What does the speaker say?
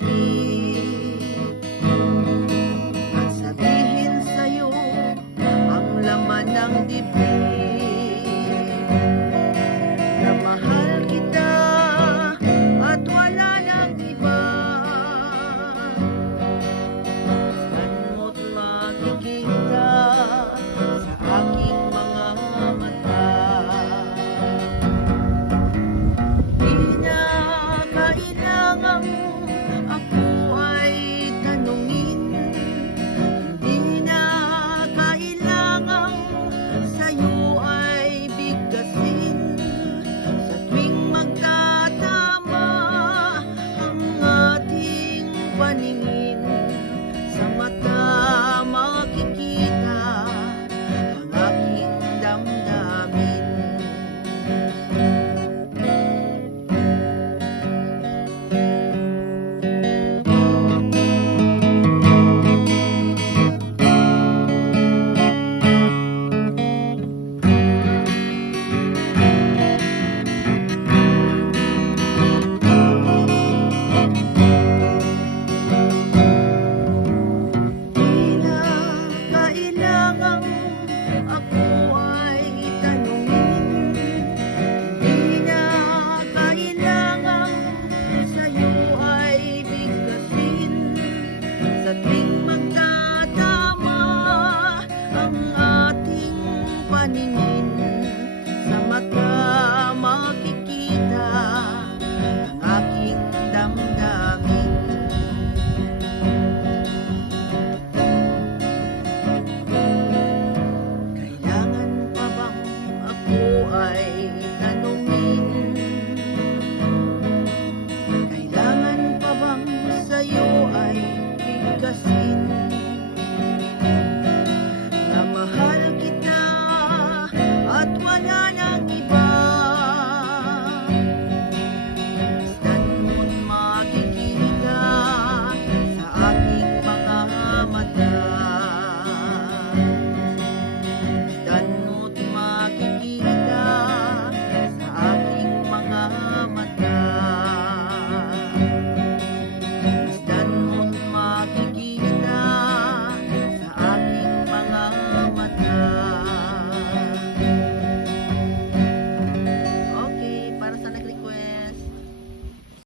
lumapit at sabihin sa'yo ang laman ng dibdib na mahal kita at wala nang iba. Saan mo't makikita sa aking mga mata. Di na kailangang ako ay tanungin, hindi na kailangang sa'yo ay bigkasin. Sa tuwing magkatama ang ating paningin,